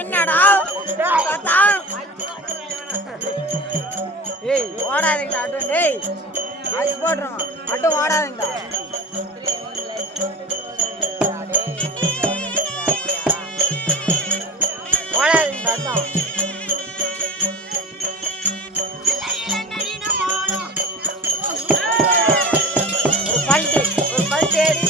என்னடா ஏய் ஓடாதீங்கடா அட்டு டேய் அது போடுறோம் அட்டு ஓடாதீங்கடா ஓடாதீங்கடா அட்டம் ஒரு பல்ட் ஏறி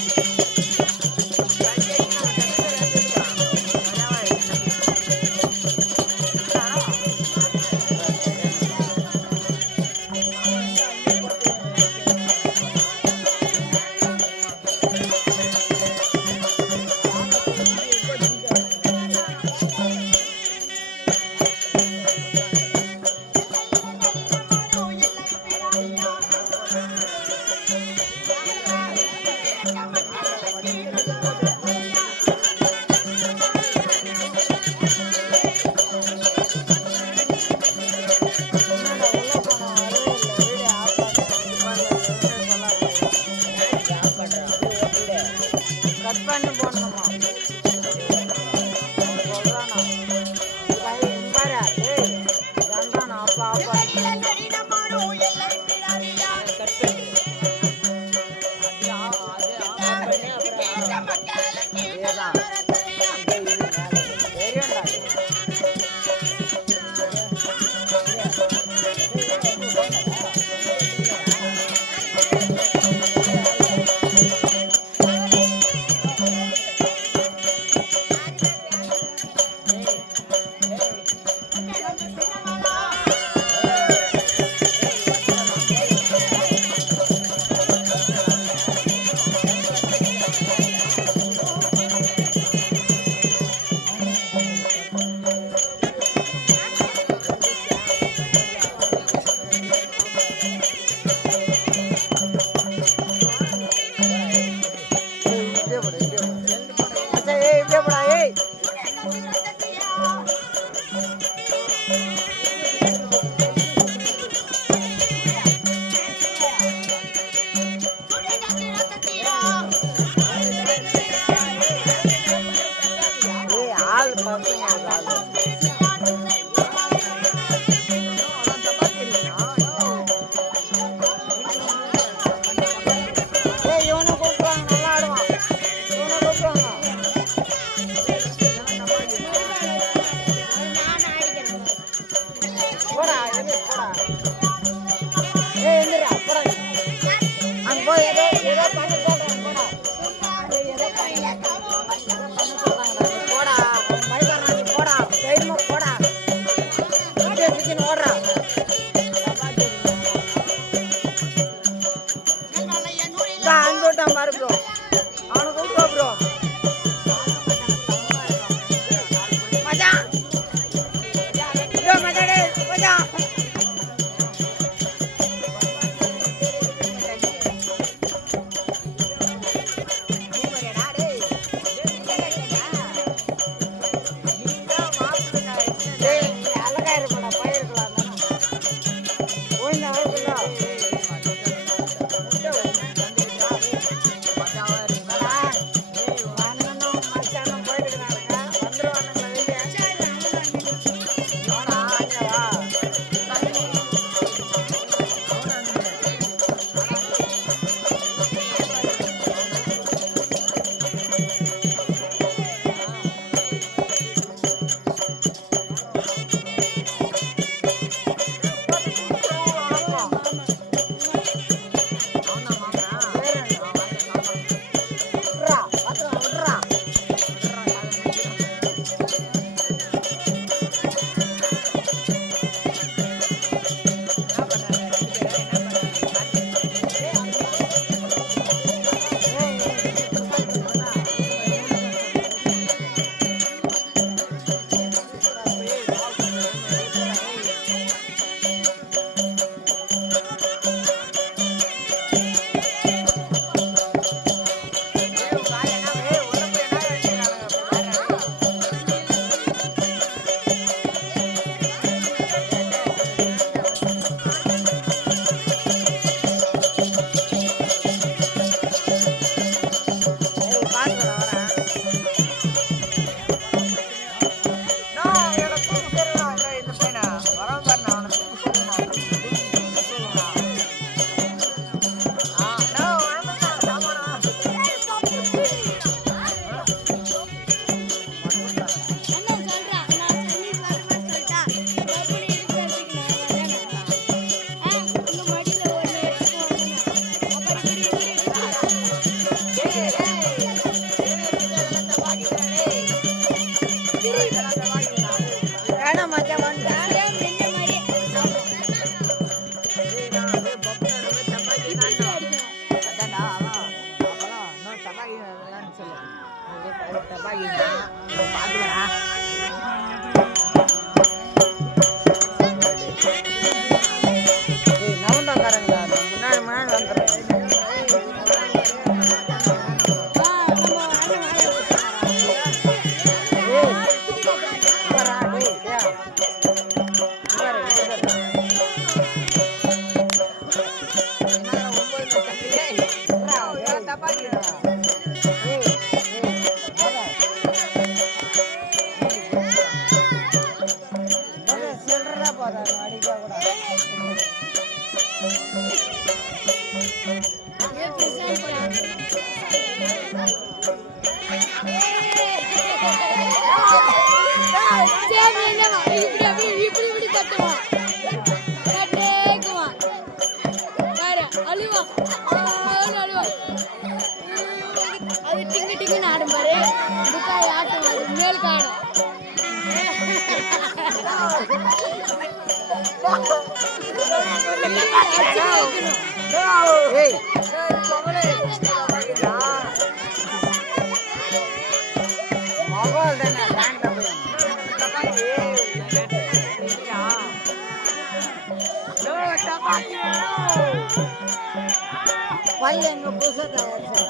பல்லு எங்க புதுசா தயாரிச்சா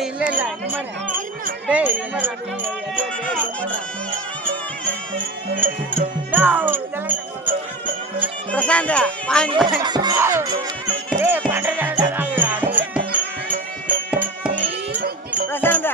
இல்ல இல்ல பிரசாந்த் பிரசாந்த்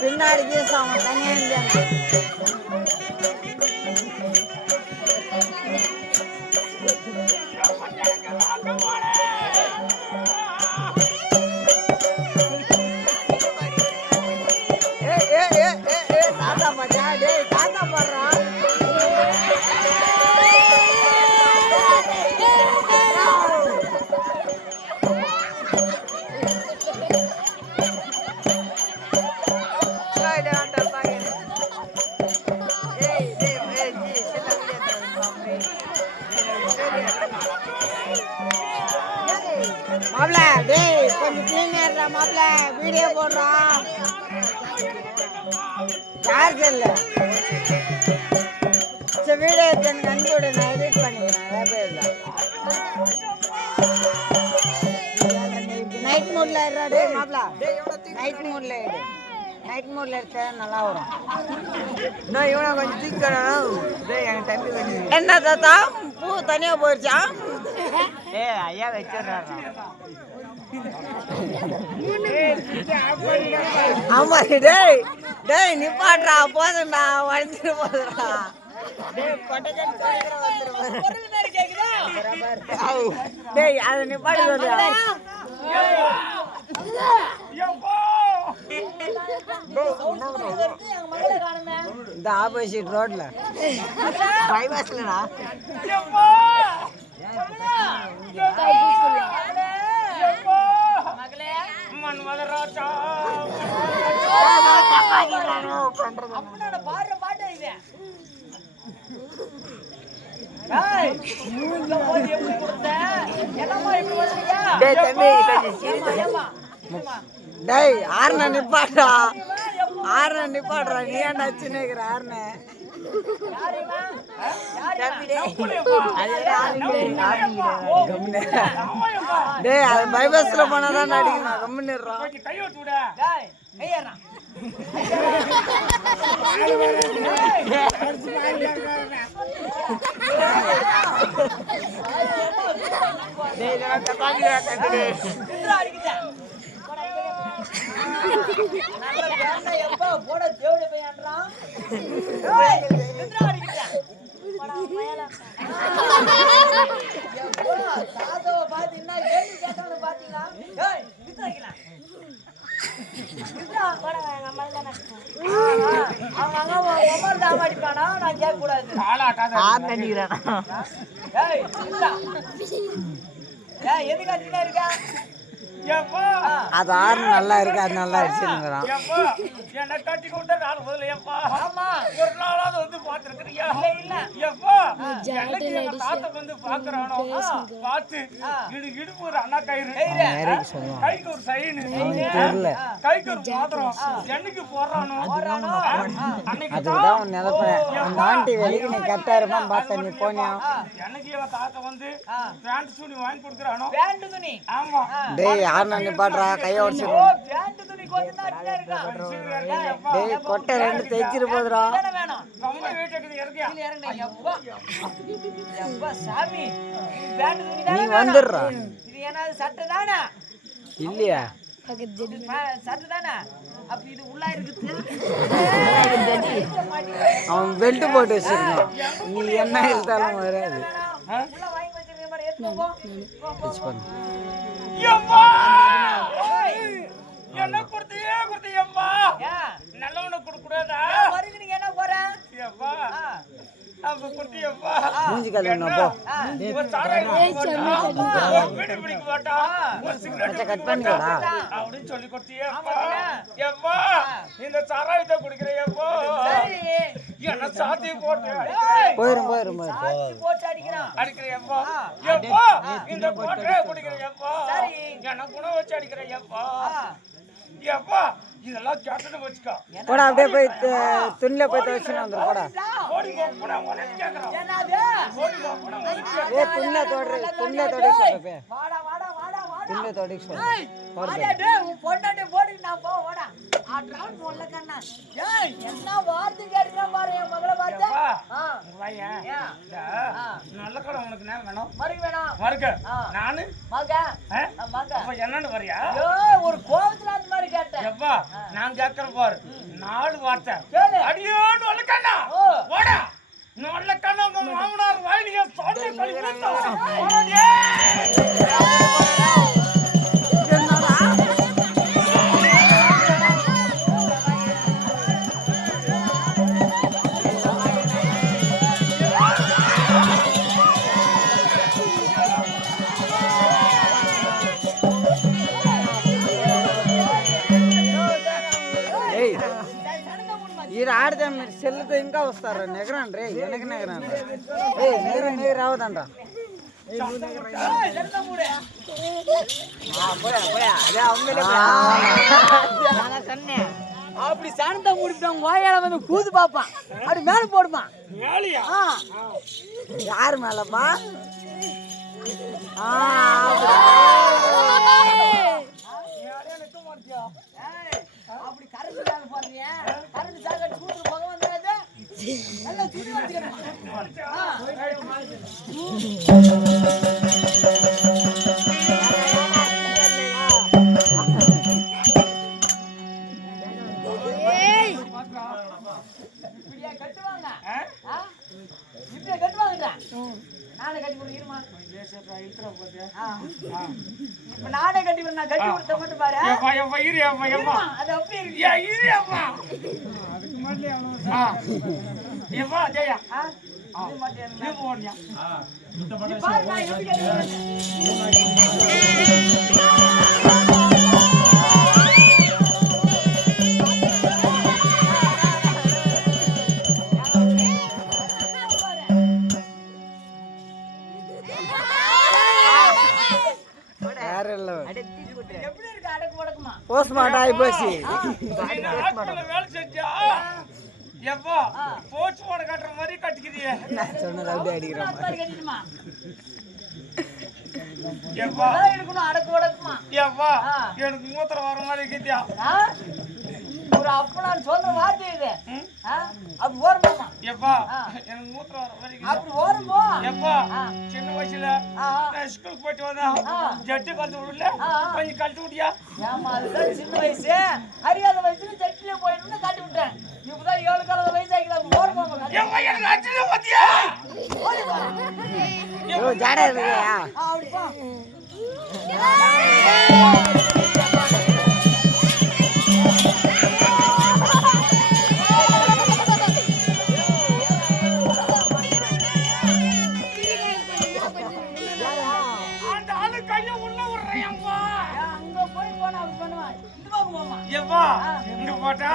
பின்னாடி அவன் தனியா மாப்பிள டேய் கொஞ்சம் கிளீன் ஏறா மாப்பிள வீடியோ போடுறோம் சார்ஜ் இல்லை சரி வீடியோ எடுத்து எனக்கு அனுப்பிவிடு நான் எடிட் பண்ணிக்கிறேன் நைட் மூடில் ஏறா டே மாப்பிள நைட் மூடில் ஏடு நைட் மூடில் எடுத்தா நல்லா வரும் நான் இவனை கொஞ்சம் தூக்கணும் என் தம்பி கொஞ்சம் என்ன தாத்தா பூ தனியாக போயிடுச்சா ஐயா வச்சிடுறாரு ஆமா டேய் டேய் நிப்பாட்றா போதும்டா வளைஞ்சிட்டு போதுடா டேய் அதை நிப்பாட்டி சொல்றா இந்த ஆப்போசிட் ரோட்ல பைபாஸ்லடா டேய் ஆறுன நிப்பாட்றா ஆறுன நிப்பாட்றா நீ ஏன்டா சின்ன ஆறுன டேய் அது பைபாஸ்ல போனாதான் அடிக்கணும் கம்முன்னுறான் அது ஆறு நல்லா இருக்கு அது நல்லா அடிச்சுங்கிறான் அதுக்குதான் உன் நிலப்பேன் அந்த ஆண்டி வெளிக்கு நீ கரெக்டா இருப்பான் பார்த்த நீ போனியா டேய் யாருன்னா நிப்பாட்றா கையை உடச்சிடும் டேய் கொட்டை ரெண்டு தைச்சிட்டு போதுடா நீ வந்துடுறா இல்லையா அவன் பெல்ட் போட்டு வச்சிருக்கான் நீ என்ன இழுத்தாலும் வராது என்ன கொடுத்தியம்மா நல்லவனை கொடுக்கூடாதா என்ன போறேன் மூஞ்சி கல்யாணம் கட் பண்ணிடா அப்படின்னு சொல்லி கொடுத்தியப்பா இந்த சாராயத்தை குடிக்கிறேப்பா என்ன சாத்தி போட்டு போயிரும் போயிரும் அடிக்கிறையப்பா எப்பா இந்த போட்டே குடிக்கிறையப்பா என்ன குணம் வச்சு அடிக்கிறையப்பா எப்பா இதெல்லாம் கேட்டனு வச்சுக்கோ போடா அப்படியே போய் துணில போய் துவைச்சுன்னு வந்துடும் போடா ஏ துணில தோடுற துணில தோடி சொல்றப்ப துணில தோடி நல்ல கடை உனக்கு வேணும் நானு என்னன்னு வரியா ஒரு கோபத்துல அந்த மாதிரி கேட்டேன் எப்பா நான் கேட்கிறேன் பாரு 4 வார்த்தை அடியோ நொல்லக்கண்ணா ஓடா நொல்லக்கண்ணா உங்க மாமனார் வாயிலிய சொன்ன கழி இது ஆடுதான் చెల్లితో ఇంకా వస్తారా నెగరాను రే వెనక నెగరాను నెగర రావదంట அப்படி சாணத்தை முடிப்போம் வாயால வந்து கூது பாப்பான் அப்படி மேல போடுமா யாரு மேலப்பா அப்படி கரண்ட் சாக போறீங்க கரண்ட் சாக கூட்டு போக வந்தாது நல்லா துணி வச்சுக்கணும் இப்படியா கட்டுவாங்க இப்படியா கட்டுவாங்கடா நானே கட்டி கொடுக்கிறேமா இப்ப நானே கட்டி நான் கட்டி கொடுத்த மட்டும் பாரு அது அப்படியே எப்படி இருக்கு அடக்கு உடக்குமா போஸ்ட்மார்ட்டம் ஆகி போச்சு வேலை செஞ்சா எப்பா போச்சு போட கட்டுற மாதிரி கட்டிக்கிறியே சொன்னது அப்படியே அடிக்கிறேன் கட்டிடுமா எப்பா இருக்கணும் அடக்கு உடக்குமா எப்பா எனக்கு மூத்திரம் வர மாதிரி இருக்கியா ஒரு அப்பனான்னு சொல்ற வார்த்தை இது அப்படி ஓரமாமா எப்பா எனக்கு மூத்திரம் வர மாதிரி அப்படி ஓரமோ எப்பா சின்ன வயசுல நான் ஸ்கூலுக்கு போயிட்டு வந்தேன் ஜட்டு கழட்டு விடல கொஞ்சம் கழட்டு விட்டியா ஏமா அதுதான் சின்ன வயசு அறியாத வயசுல ஜட்டிலே போயிட்டு கட்டி விட்டேன் இப்பதான் 7 கால வயசு ஆகிக்கலாம் ஓரமாமா எனக்கு அடிச்சு பாத்தியா ஜாடா இருக்கியா அப்படிப்பா அந்த ஆளு கைய உள்ள விடுறேன்ப்பா அங்க போய் போனா அப்படி பண்ணுவான் இந்த பக்கம் போமா எப்பா இங்க போட்டா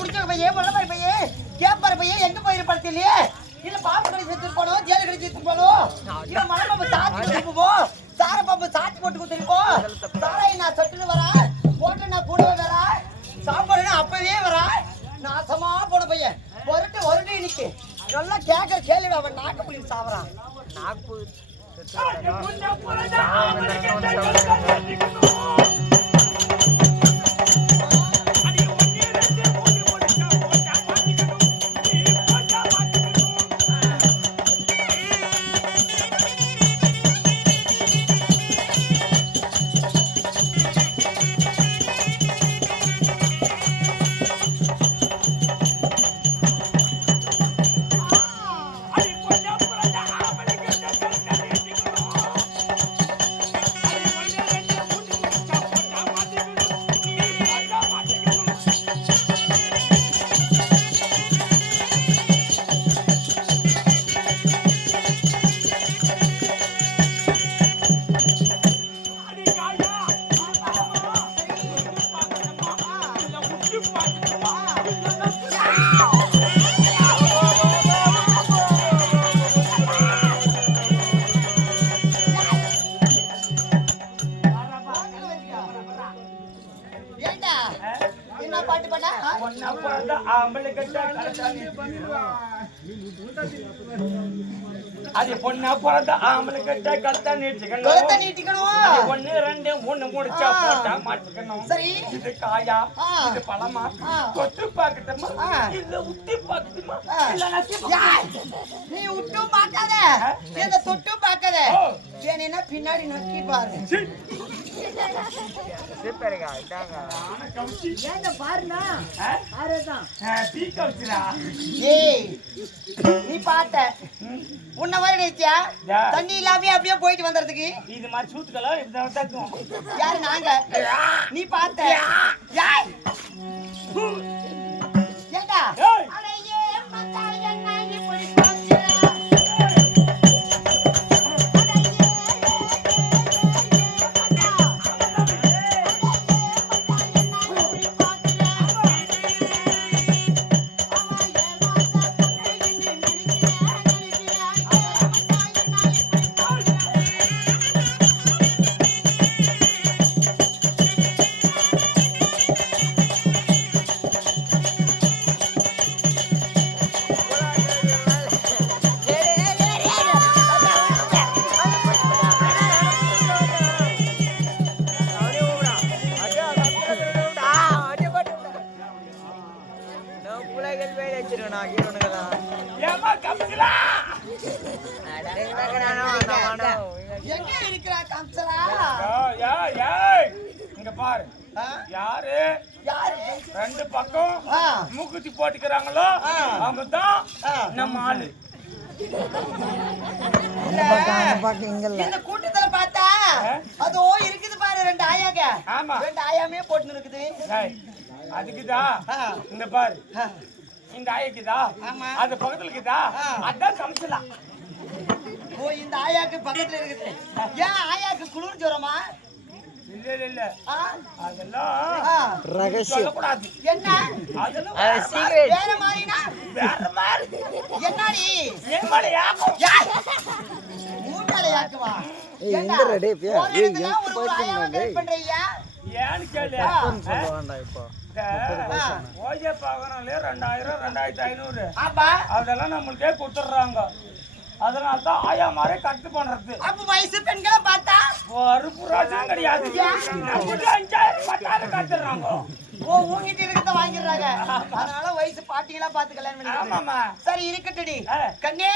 முடிச்ச பையன் முள்ளமாரி பையன் கேப்பாரு பையன் எங்க போயிருப்பாரு தெரியலையே இல்ல பாம்பு கடி செத்து போனோம் ஜேலு கடி செத்து போனோம் இல்ல மலை பாம்பு சாத்தி கொடுப்போம் சார பாம்பு சாத்தி போட்டு கொடுத்துருப்போம் சாராய் நான் சொட்டுன்னு வரேன் போட்டு நான் கூடவே வரேன் சாப்பாடுனா அப்பவே வரேன் நாசமா போன பையன் ஒருட்டு இன்னைக்கு நல்லா கேட்கற கேள்வி அவன் நாக்கு புள்ளி சாவறான் நாக்கு அது பொண்ணா பிறந்த ஆம்பளை கிட்ட கழுத்தா நீட்டிக்கணும் ஒண்ணு ரெண்டு மூணு முடிச்சா போட்டா மாட்டிக்கணும் சரி இது காயா இது பழமா தொட்டு பாக்கட்டுமா இல்ல உத்தி பாக்கட்டுமா நீ உட்டு பாக்காத இந்த தொட்டு பாக்காத ஏன்னா பின்னாடி நக்கி பாரு நீ பாட்ட உன்ன மாதிரி நினைச்சியா தண்ணி இல்லாம அப்படியே போயிட்டு வந்ததுக்கு இது மாதிரி சூத்துக்கலாம் இப்படிதான் யாரு நாங்க நீ பார்த்த ஏண்டா யாரு ரெண்டு பக்கம் மூக்குத்தி போட்டுக்கிறாங்களோ அவங்க தான் நம்ம ஆளு. இந்த கூட்டத்துல பார்த்தா அதோ இருக்குது பாரு ரெண்டு ஆயாங்க. ஆமா ரெண்டு ஆயாமே போட்டு இருக்குது. அதுக்குதா இந்த பாரு இந்த ஆயாக்குதா அது பக்கத்துல இருக்குதா அதான் சமைச்சலாம். ஓ இந்த ஆயாக்கு பக்கத்துல இருக்குது. ஏன் ஆயாக்கு குளிர் ஜுரமா? இல்ல இல்ல அதெல்லாம் ரகசியம். என்ன அதெல்லாம் வேற மாதிரினா வேற மாதிரி. என்னடி எம்மல யாக்கும் மூட்டல யாக்குவா? எங்க ரெடி பியா ஏய் எங்க பண்றீங்க? ஏன்னு கேளு சொல்லுவாண்டா இப்போ ஓஜே பாகனல 2000 2500 ஆமா அதெல்லாம் நமக்கே கொடுத்துறாங்க. அதனால தான் ஆயா மாரே கட்டு பண்றது. அப்ப வயசு பெண்களை பார்த்தா ஒரு புராஜம் கிடையாது. நமக்கு 5000 10,000 கட்டுறாங்க. ஓ உங்கிட்ட இருக்கத வாங்கிடுறாங்க. அதனால வயசு பாட்டிகளா பார்த்து கல்யாணம் பண்ணிக்கலாம். ஆமாமா சரி இருக்கட்டுடி கண்ணே.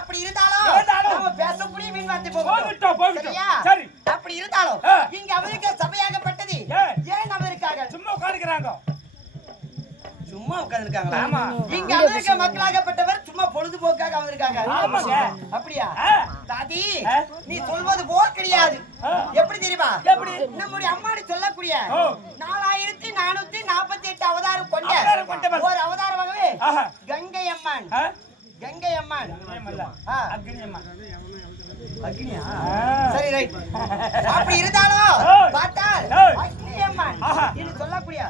அப்படி இருந்தாலும் நாம பேசக்கூடிய மீன் வார்த்தை போகட்டும். சரி அப்படி இருந்தாலும் இங்க அமெரிக்கா சபையாகப்பட்டது ஏன் அமெரிக்காக சும்மா உட்கார்ந்துக்கறாங்க? சும்மா உட்கார்ந்திருக்காங்களா? ஆமா இங்க அமெரிக்க மக்களாகப்பட்டவர் சும்மா பொழுதுபோக்காக வந்திருக்காங்க. ஆமாங்க அப்படியா? தாதி நீ சொல்வது போல் கிடையாது. எப்படி தெரியுமா? எப்படி நம்முடைய அம்மாடி சொல்லக்கூடிய 4448 அவதாரம் கொண்ட ஒரு அவதாரமாகவே கங்கை அம்மன். கங்கை அம்மன் அக்னி அம்மன். அக்னியா? சரி ரைட். அப்படி இருந்தாலும் பார்த்தால் அக்னி அம்மன் இது சொல்லக்கூடிய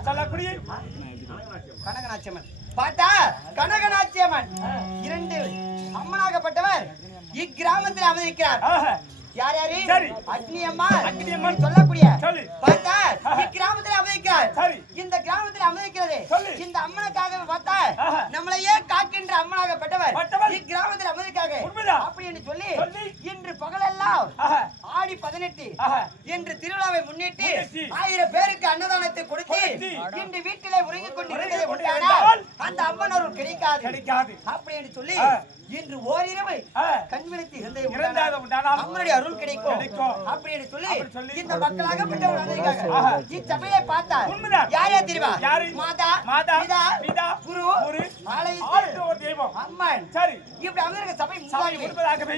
கனகநாச்சியம்மன் பாட்டா கனகநாச்சியம்மன் இரண்டு அம்மனாகப்பட்டவர் இக்கிராமத்தில் அமர்ந்திருக்கிறார். யார் யாரு? அக்னி அம்மாள் சொல்லக்கூடிய பார்த்தா இக்கிராமத்தில் அமர்ந்திருக்கிறார். இந்த கிராமத்தில் அமர்ந்திருக்கிறது இந்த அம்மனுக்காக பார்த்தா நம்மளையே காக்கின்ற அம்மனாகப்பட்டவர் இக்கிராமத்தில் அமர்ந்திருக்காங்க அப்படி என்று சொல்லி இன்று பகலெல்லாம் ஆடி 18 என்று திருவிழாவை முன்னிட்டு 1000 பேருக்கு அன்னதானத்தை கொடுத்து இன்று வீட்டிலே உறங்கிக் கொண்டிருக்கிறதை உண்டானால் அந்த அம்மன் அருள் கிடைக்காது அப்படி என்று சொல்லி இன்று ஓரிரவு கண் விழித்து அம்மனுடைய அருள் கிடைக்கும் அப்படி என்று சொல்லி இந்த மக்களாக இச்சபையை பார்த்தா யார் யார் தெரியுமா? மாதா பிதா குரு அம்மன் இப்படி அமர்ந்த சபை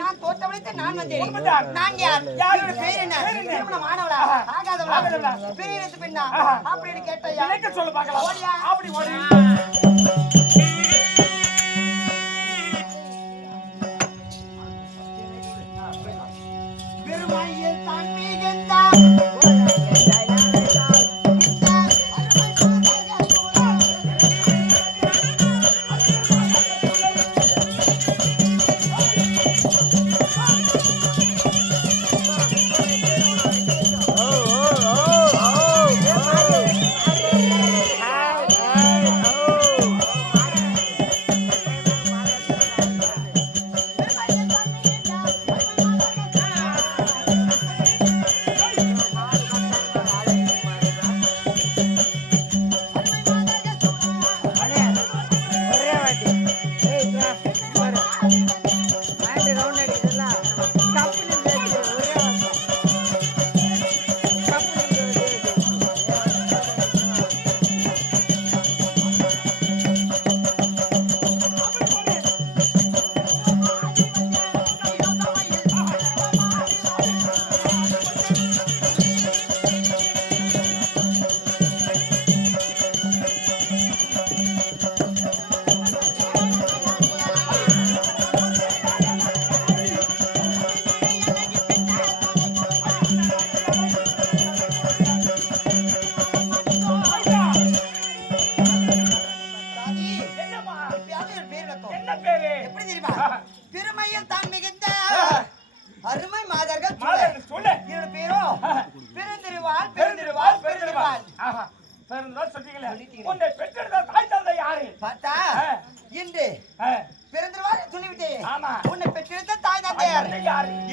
நான் தோற்றமளித்து நான் வந்தேன். நான் யாரோட பேர் என்ன? திருமணம் ஆனவளா ஆகாதவளா பெரிய பெண்ணா அப்படின்னு கேட்டா சொல்ல பார்க்கலாம். அப்படி பெருமாள் தான் மிகுந்தா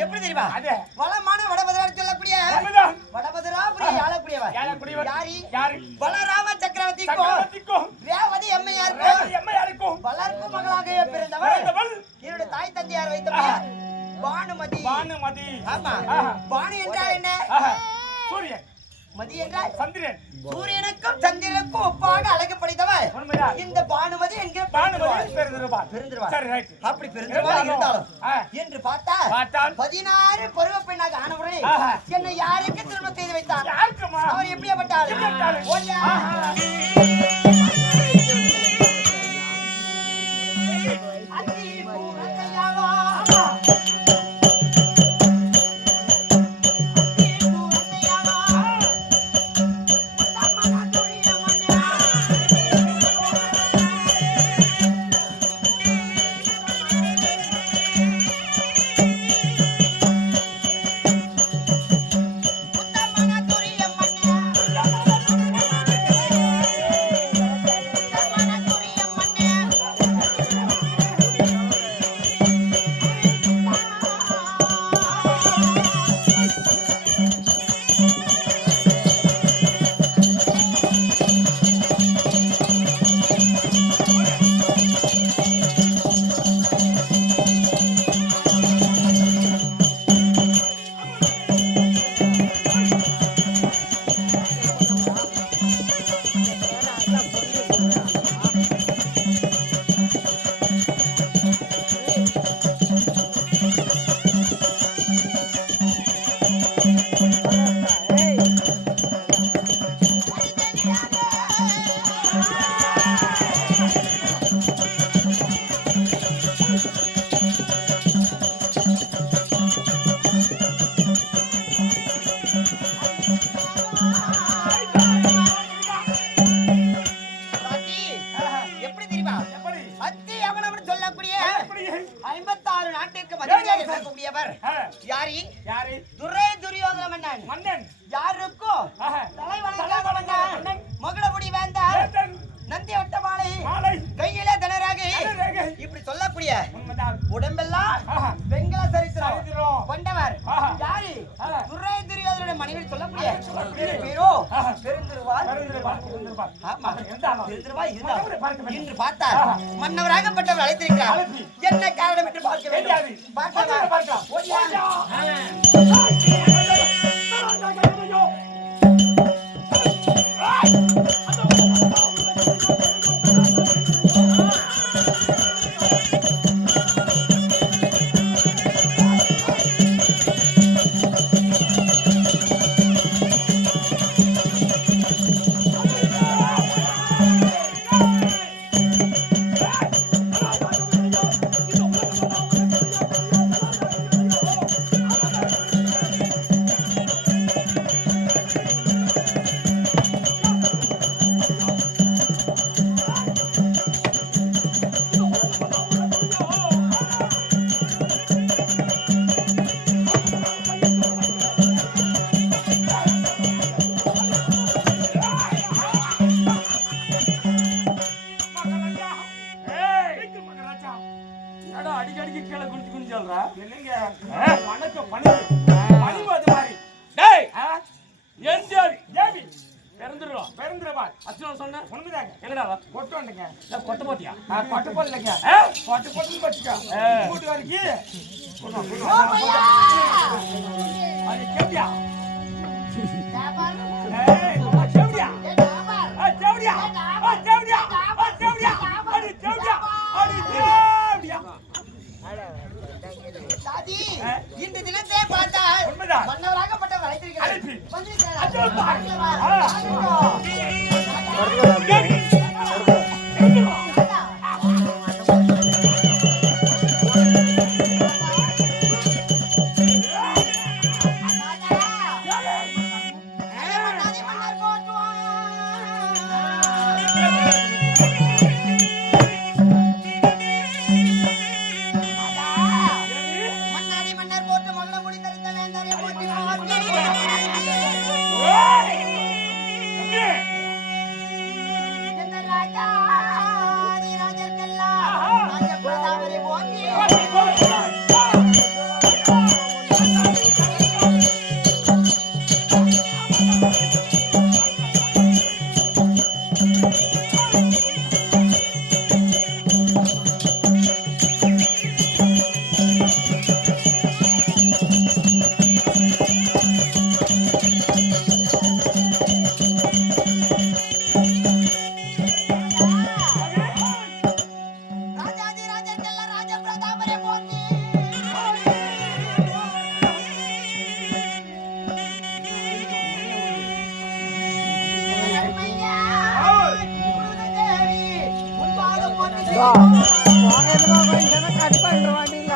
எப்படி தெரியுமா? வளமான வடபதிரான்னு சொல்லக்கூடிய வடபதிராபுரி ஆளக்கூடியவர் யாரு? பலராம சக்கரவர்த்திக்கும் ரேவதி எம்மையாருக்கும் வளர்ப்பு மகளாக பிறந்தவர் என்னுடைய தாய் தந்தையார் வைத்த பெயர் பானுமதி. ஆமா, பானு என்றால் என்ன? சூரியன். மதி என்றால் சந்திரன். சூரியனுக்கும் சந்திரனுக்கும் ஒப்பாக அழகு படைத்தவர் இந்த பானுமதி என்கிற பெருந்திருவாள். அப்படி பெருந்திருவாள் இருந்தாலும் என்று பார்த்தால் 16 பருவ பெண்ணாக ஆனவுடனே என்னை யாருக்கு திருமணம் செய்து வைத்தார்? அவர் எப்படியாப்பட்டார்? சொல்லக்கூடியவர் யாரி யாரு? துரை துரியோதன மன்னன். மன்னன் யாருக்கோ தலைவணங்க மகுடமுடி வேந்தார் நந்தி வட்ட மாலை கையிலே தனராக இப்படி சொல்லக்கூடிய உடம்பெல்லாம் வெங்கல சரித்திரம் கொண்டவர் யாரு? துரை துரியோதன மனைவி சொல்லக்கூடிய இன்று பார்த்தார் மன்னவராகப்பட்டவர் அழைத்திருக்கிறார். என்ன காரணம் என்று பார்க்க வேண்டும். பார்க்கலாம். அடிக்கடிக்கு கீழே குடிச்சு குடிச்சு சொல்றா என்னங்க வணக்கம் பணிவு அது மாதிரி டேய் என்ஜாய் ஜேபி பெருந்துருவா அச்சோ சொன்ன உண்மைதாங்க என்னடா கொட்டு வந்துங்க கொட்ட போட்டியா கொட்ட போடலங்க கொட்ட போட்டு வச்சுக்கா கூட்டு வரைக்கும் அது கேப்பியா இந்த தினத்தை பார்த்தால் மன்னவராகப்பட்டவர் அழைத்திருக்கிறார். கட் பண்ணுற வண்டியில்